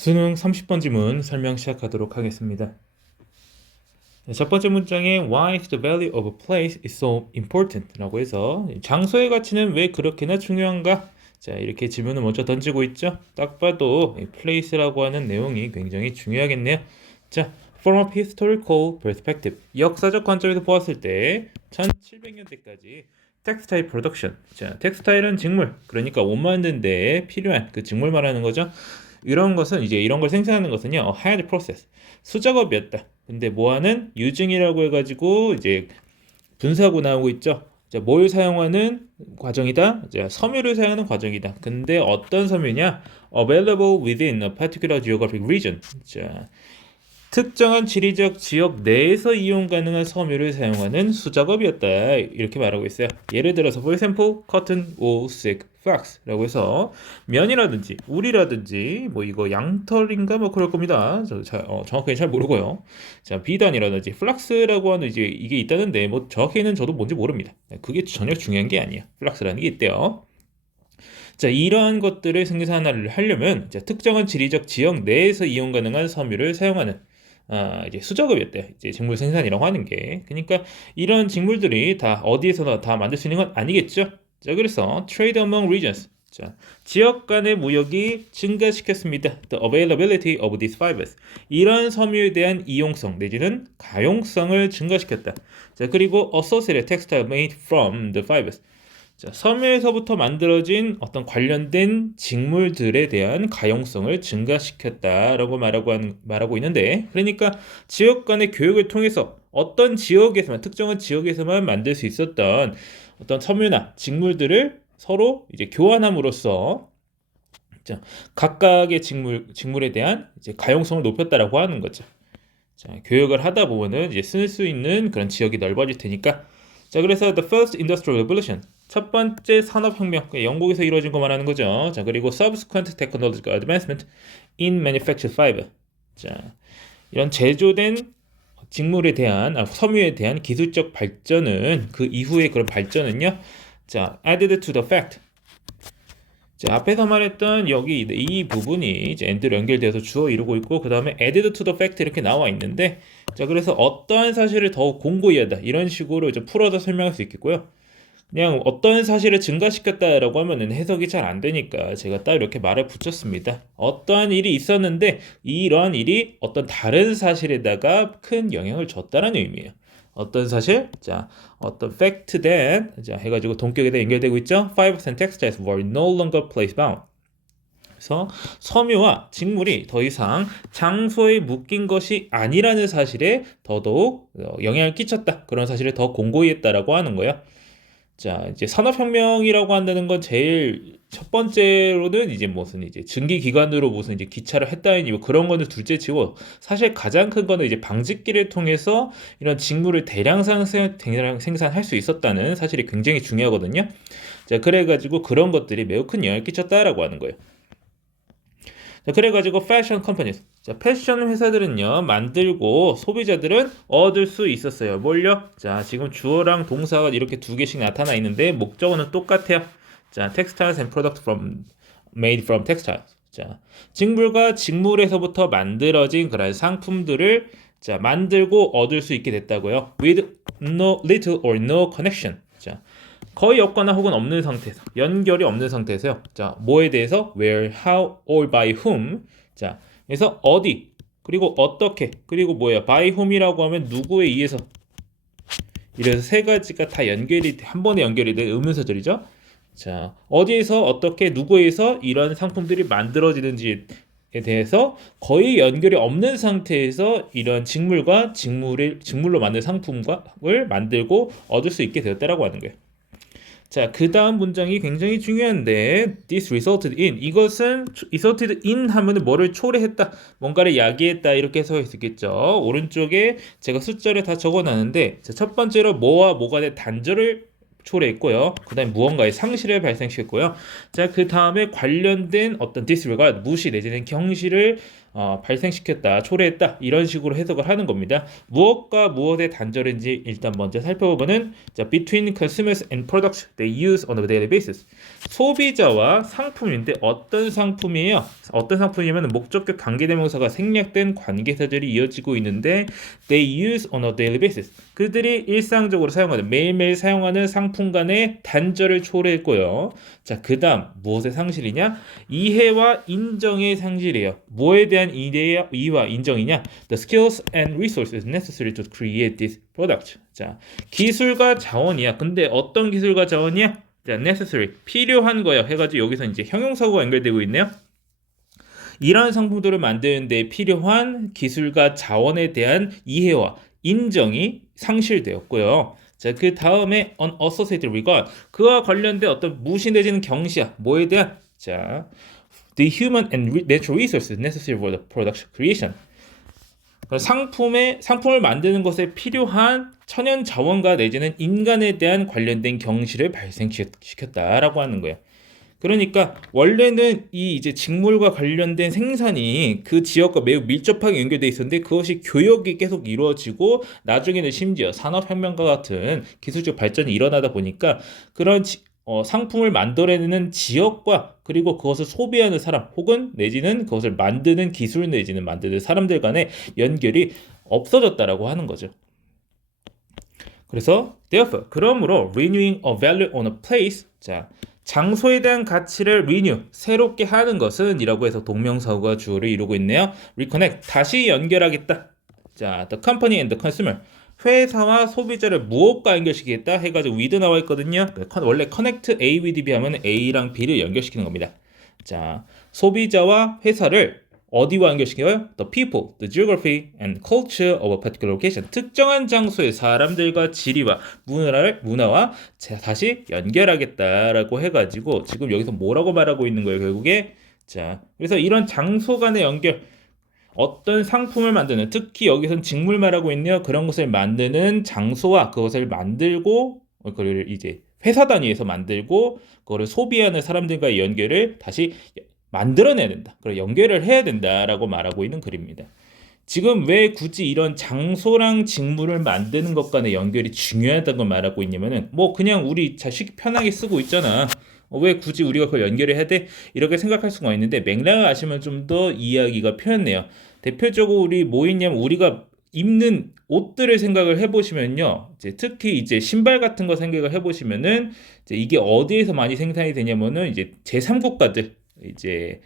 수능 30번 지문 설명 시작하도록 하겠습니다. 첫 번째 문장에 Why is the value of a place is so important? 라고 해서 장소의 가치는 왜 그렇게나 중요한가? 자, 이렇게 질문을 먼저 던지고 있죠. 딱 봐도 이 place라고 하는 내용이 굉장히 중요하겠네요. 자, from a historical perspective, 역사적 관점에서 보았을 때 1700년대까지 텍스타일 프로덕션, 자, 텍스타일은 직물, 그러니까 옷 만드는 데 필요한 그 직물 말하는 거죠. 이런 것은 이제 이런 걸 생산하는 것은요, hard process, 수작업이었다. 근데 뭐하는 유증이라고 해가지고 이제 분사하고 나오고 있죠. 자, 뭘 사용하는 과정이다? 자, 섬유를 사용하는 과정이다. 근데 어떤 섬유냐? Available within a particular geographic region. 자, 특정한 지리적 지역 내에서 이용 가능한 섬유를 사용하는 수작업이었다. 이렇게 말하고 있어요. 예를 들어서 for example, cotton, wool, silk, flax라고 해서 면이라든지 울이라든지 뭐 이거 양털인가 뭐 그럴 겁니다. 정확하게 잘 모르고요. 자, 비단이라든지 플락스라고 하는 이제 이게 있다는데 뭐 정확히는 저도 뭔지 모릅니다. 그게 전혀 중요한 게 아니에요. 플락스라는 게 있대요. 자, 이러한 것들을 생산을 하려면 자, 특정한 지리적 지역 내에서 이용 가능한 섬유를 사용하는 이제 수작업이었대요. 이제 직물 생산이라고 하는 게. 그러니까 이런 직물들이 다 어디에서나 다 만들 수 있는 건 아니겠죠. 자, 그래서 trade among regions. 자, 지역 간의 무역이 증가시켰습니다. The availability of these fibers. 이런 섬유에 대한 이용성 내지는 가용성을 증가시켰다. 자, 그리고 associated textile made from the fibers. 자, 섬유에서부터 만들어진 어떤 관련된 직물들에 대한 가용성을 증가시켰다라고 말하고 있는데, 그러니까 지역 간의 교육을 통해서 어떤 지역에서만, 특정한 지역에서만 만들 수 있었던 어떤 섬유나 직물들을 서로 이제 교환함으로써 자, 각각의 직물에 대한 이제 가용성을 높였다라고 하는 거죠. 자, 교육을 하다 보면은 이제 쓸 수 있는 그런 지역이 넓어질 테니까. 자, 그래서 the first industrial revolution, 첫 번째 산업혁명, 영국에서 이루어진 거 말하는 거죠. 자, 그리고 subsequent technological advancement in manufactured fiber. 자, 이런 제조된 직물에 대한 섬유에 대한 기술적 발전은 그 이후의 그런 발전은요. 자, added to the fact. 자, 앞에서 말했던 여기 이 부분이 이제 and로 연결되어서 주어 이루고 있고 그 다음에 added to the fact 이렇게 나와 있는데 자, 그래서 어떠한 사실을 더욱 공고히 하다 이런 식으로 이제 풀어서 설명할 수 있겠고요. 그냥 어떤 사실을 증가시켰다라고 하면은 해석이 잘 안 되니까 제가 딱 이렇게 말을 붙였습니다. 어떠한 일이 있었는데 이러한 일이 어떤 다른 사실에다가 큰 영향을 줬다는 의미예요. 어떤 사실? 자, 어떤 fact that 자 해가지고 동격에다 연결되고 있죠. Fibers and textiles were no longer place bound. 그래서 섬유와 직물이 더 이상 장소에 묶인 것이 아니라는 사실에 더더욱 영향을 끼쳤다. 그런 사실을 더 공고히 했다라고 하는 거예요. 자, 이제 산업혁명이라고 한다는 건 제일 첫 번째로는 이제 무슨 이제 증기기관으로 무슨 이제 기차를 했다니 뭐 그런 거는 둘째 치고 사실 가장 큰 거는 이제 방직기를 통해서 이런 직물을 대량 생산할 수 있었다는 사실이 굉장히 중요하거든요. 자, 그래가지고 그런 것들이 매우 큰 영향을 끼쳤다라고 하는 거예요. 자, 그래가지고 패션 컴퍼니스, 자, 패션 회사들은요 만들고 소비자들은 얻을 수 있었어요. 뭘요? 자, 지금 주어랑 동사가 이렇게 두 개씩 나타나 있는데 목적어는 똑같아요. 자, textiles and products made from textiles. 자, 직물과 직물에서부터 만들어진 그런 상품들을 자 만들고 얻을 수 있게 됐다고요. With no little or no connection. 자, 거의 없거나 혹은 없는 상태에서 연결이 없는 상태에서요. 자, 뭐에 대해서 where, how, or by whom. 자, 그래서 어디 그리고 어떻게 그리고 뭐야 by whom이라고 하면 누구에 의해서. 이래서 세 가지가 다 연결이 한 번에 연결이 된 의문사절이죠. 자, 어디에서 어떻게 누구에서 이런 상품들이 만들어지는지에 대해서 거의 연결이 없는 상태에서 이런 직물로 만든 상품을 만들고 얻을 수 있게 되었다라고 하는 거예요. 자, 그 다음 문장이 굉장히 중요한데 this resulted in, 이것은 resulted in 하면은 뭐를 초래했다, 뭔가를 야기했다 이렇게 해석할 수 있겠죠. 오른쪽에 제가 숫자를 다 적어놨는데 자, 첫 번째로 뭐와 뭐가 된 단절을 초래했고요. 그 다음에 무언가의 상실을 발생시켰고요. 자, 그 다음에 관련된 어떤 disregard, 무시 내지는 경시를 발생시켰다, 초래했다 이런 식으로 해석을 하는 겁니다. 무엇과 무엇의 단절인지 일단 먼저 살펴보면은 자, between consumers and products they use on a daily basis. 소비자와 상품인데 어떤 상품이에요? 어떤 상품이냐면 목적격 관계대명사가 생략된 관계사절이 이어지고 있는데 they use on a daily basis. 그들이 일상적으로 사용하는 매일매일 사용하는 상품 간의 단절을 초래했고요. 자, 그다음 무엇의 상실이냐? 이해와 인정의 상실이에요. 뭐에 대한 이해와 인정이냐? The skills and resources necessary to create this product. 자, 기술과 자원이야. 근데 어떤 기술과 자원이야? 자, necessary 필요한 거야 해가지고 여기서 이제 형용사고가 연결되고 있네요. 이러한 상품들을 만드는 데 필요한 기술과 자원에 대한 이해와 인정이 상실되었고요. 자, 그 다음에 unassociated regard 그와 관련된 어떤 무시 내지는 경시야. 뭐에 대한? 자, the human and natural resources necessary for the product creation. 상품을 만드는 것에 필요한 천연 자원과 내지는 인간에 대한 관련된 경시를 발생시켰다라고 하는 거예요. 그러니까 원래는 이 이제 직물과 관련된 생산이 그 지역과 매우 밀접하게 연결돼 있었는데 그것이 교역이 계속 이루어지고 나중에는 심지어 산업혁명과 같은 기술적 발전이 일어나다 보니까 그런 상품을 만들어내는 지역과 그리고 그것을 소비하는 사람 혹은 내지는 그것을 만드는 기술 내지는 만드는 사람들 간의 연결이 없어졌다라고 하는 거죠. 그래서 therefore 그러므로 renewing a value on a place 자 장소에 대한 가치를 renew 새롭게 하는 것은 이라고 해서 동명사구가 주어를 이루고 있네요. reconnect 다시 연결하겠다. 자, the company and the consumer 회사와 소비자를 무엇과 연결시키겠다 해가지고 with 나와 있거든요. 원래 connect A with B 하면 A랑 B를 연결시키는 겁니다. 자, 소비자와 회사를 어디와 연결시켜요? The people, the geography and culture of a particular location. 특정한 장소의 사람들과 지리와 문화와 다시 연결하겠다라고 해가지고 지금 여기서 뭐라고 말하고 있는 거예요, 결국에? 자, 그래서 이런 장소 간의 연결, 어떤 상품을 만드는, 특히 여기서는 직물 말하고 있네요. 그런 것을 만드는 장소와 그것을 만들고, 그걸 이제 회사 단위에서 만들고, 그거를 소비하는 사람들과의 연결을 다시 만들어내야 된다. 그리고 연결을 해야 된다라고 말하고 있는 글입니다. 지금 왜 굳이 이런 장소랑 직물을 만드는 것 간의 연결이 중요하다고 말하고 있냐면은 뭐 그냥 우리 자식 편하게 쓰고 있잖아. 왜 굳이 우리가 그걸 연결해야 돼? 이렇게 생각할 수가 있는데 맥락을 아시면 좀 더 이야기가 편해요. 대표적으로 우리 뭐 있냐면 우리가 입는 옷들을 생각을 해보시면요. 특히 이제 신발 같은 거 생각을 해보시면은 이게 어디에서 많이 생산이 되냐면은 이제 제3국가들 이제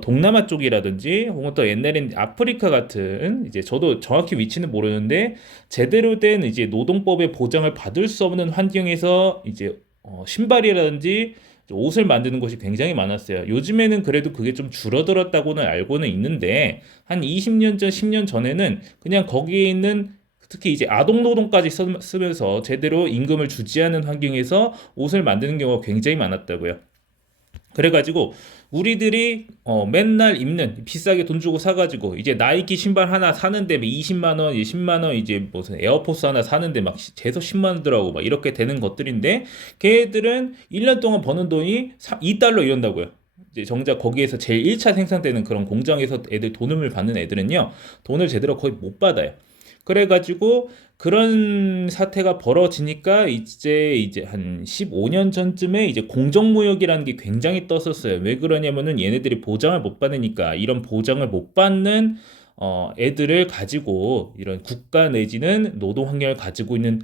동남아 쪽이라든지 혹은 또 옛날엔 아프리카 같은 이제 저도 정확히 위치는 모르는데 제대로 된 이제 노동법의 보장을 받을 수 없는 환경에서 이제 신발이라든지 옷을 만드는 곳이 굉장히 많았어요. 요즘에는 그래도 그게 좀 줄어들었다고는 알고는 있는데 한 20년 전, 10년 전에는 그냥 거기에 있는 특히 이제 아동 노동까지 쓰면서 제대로 임금을 주지 않는 환경에서 옷을 만드는 경우가 굉장히 많았다고요. 그래가지고 우리들이 맨날 입는 비싸게 돈 주고 사가지고 이제 나이키 신발 하나 사는데 20만 원, 10만 원 이제 무슨 에어포스 하나 사는데 막 최소 10만 원 들어가고 막 이렇게 되는 것들인데 걔들은 1년 동안 버는 돈이 2달러 이런다고요. 이제 정작 거기에서 제일 1차 생산되는 그런 공장에서 애들 돈을 받는 애들은요 돈을 제대로 거의 못 받아요. 그래가지고 그런 사태가 벌어지니까 이제 한 15년 전쯤에 이제 공정무역이라는 게 굉장히 떴었어요. 왜 그러냐면은 얘네들이 보장을 못 받으니까 이런 보장을 못 받는 애들을 가지고 이런 국가 내지는 노동 환경을 가지고 있는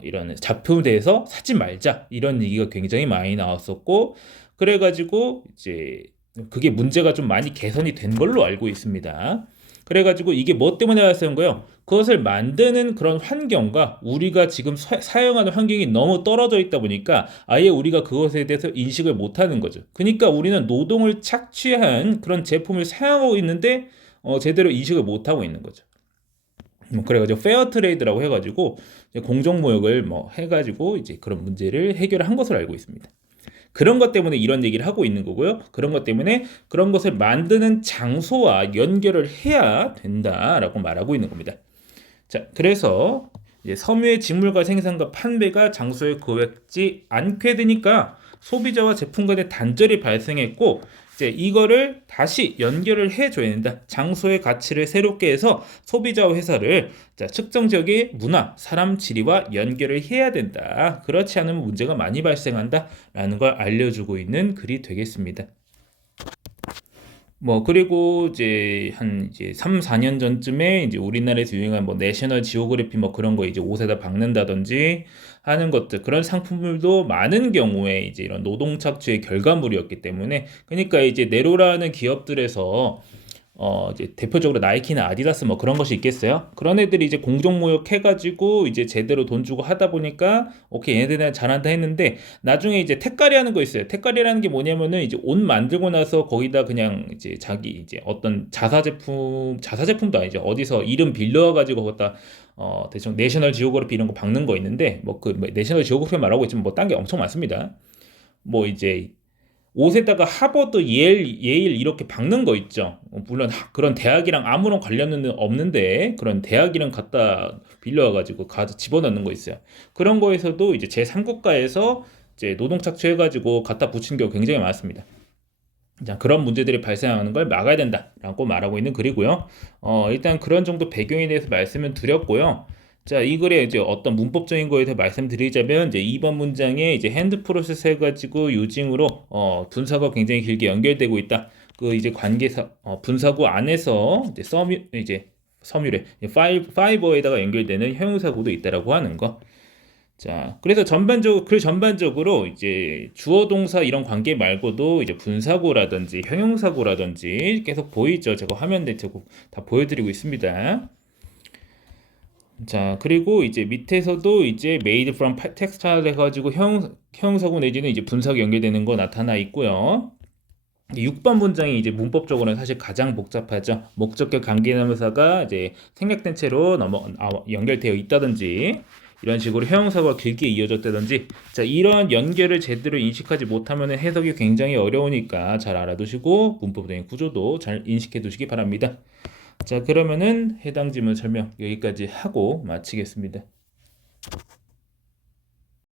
이런 작품에 대해서 사지 말자 이런 얘기가 굉장히 많이 나왔었고 그래가지고 이제 그게 문제가 좀 많이 개선이 된 걸로 알고 있습니다. 그래가지고 이게 뭐 때문에 발생한 거예요? 그것을 만드는 그런 환경과 우리가 지금 사용하는 환경이 너무 떨어져 있다 보니까 아예 우리가 그것에 대해서 인식을 못하는 거죠. 그러니까 우리는 노동을 착취한 그런 제품을 사용하고 있는데 제대로 인식을 못하고 있는 거죠. 그래가지고 페어 트레이드라고 해가지고 공정무역을 뭐 해가지고 이제 그런 문제를 해결한 것으로 알고 있습니다. 그런 것 때문에 이런 얘기를 하고 있는 거고요. 그런 것 때문에 그런 것을 만드는 장소와 연결을 해야 된다라고 말하고 있는 겁니다. 자, 그래서 이제 섬유의 직물과 생산과 판매가 장소에 거액지 않게 되니까 소비자와 제품 간의 단절이 발생했고 이제 이거를 다시 연결을 해줘야 된다. 장소의 가치를 새롭게 해서 소비자와 회사를 자, 측정 지역의 문화, 사람 지리와 연결을 해야 된다. 그렇지 않으면 문제가 많이 발생한다라는 걸 알려주고 있는 글이 되겠습니다. 뭐 그리고 이제 3, 4년 전쯤에 이제 우리나라에서 유행한 뭐 내셔널 지오그래피 뭐 그런 거 이제 옷에다 박는다든지 하는 것들 그런 상품들도 많은 경우에 이제 이런 노동 착취의 결과물이었기 때문에 그러니까 이제 네로라는 기업들에서 이제 대표적으로 나이키나 아디다스 뭐 그런 것이 있겠어요? 그런 애들이 이제 공정무역 해가지고 이제 제대로 돈 주고 하다 보니까 오케이 얘네들은 잘한다 했는데 나중에 이제 택가리 하는 거 있어요. 택가리라는 게 뭐냐면은 이제 옷 만들고 나서 거기다 그냥 이제 자기 이제 어떤 자사제품도 아니죠. 어디서 이름 빌려가지고 거기다 대충 내셔널 지오그래피 이런 거 박는 거 있는데 뭐 그 내셔널 지오그래피 말하고 있지만 뭐 딴 게 엄청 많습니다. 뭐 이제 옷에다가 하버드, 예일 이렇게 박는 거 있죠. 물론 그런 대학이랑 아무런 관련은 없는데 그런 대학이랑 갖다 빌려와가지고 가서 집어넣는 거 있어요. 그런 거에서도 이제 제3국가에서 이제 노동 착취해가지고 갖다 붙이는 경우 굉장히 많습니다. 자, 그런 문제들이 발생하는 걸 막아야 된다라고 말하고 있는 글이고요. 일단 그런 정도 배경에 대해서 말씀을 드렸고요. 자, 이 글에 이제 어떤 문법적인 거에 대해 말씀드리자면 이제 2번 문장에 이제 핸드 프로세스 해가지고 유징으로 분사가 굉장히 길게 연결되고 있다. 그 이제 관계사 분사구 안에서 이제 섬유래 파이버에다가 연결되는 형용사구도 있다라고 하는 거. 자, 그래서 전반적으로 이제 주어 동사 이런 관계 말고도 이제 분사구라든지 형용사구라든지 계속 보이죠. 제가 화면에 제가 다 보여드리고 있습니다. 자, 그리고 이제 밑에서도 이제 made from textile 해가지고 형용사구 내지는 이제 분사구 연결되는 거 나타나 있고요. 6번 문장이 이제 문법적으로는 사실 가장 복잡하죠. 목적격 관계대명사가 이제 생략된 채로 연결되어 있다든지 이런 식으로 형용사가 길게 이어졌다든지 자 이런 연결을 제대로 인식하지 못하면 해석이 굉장히 어려우니까 잘 알아두시고 문법적인 구조도 잘 인식해 두시기 바랍니다. 자 그러면은 해당 지문 설명 여기까지 하고 마치겠습니다.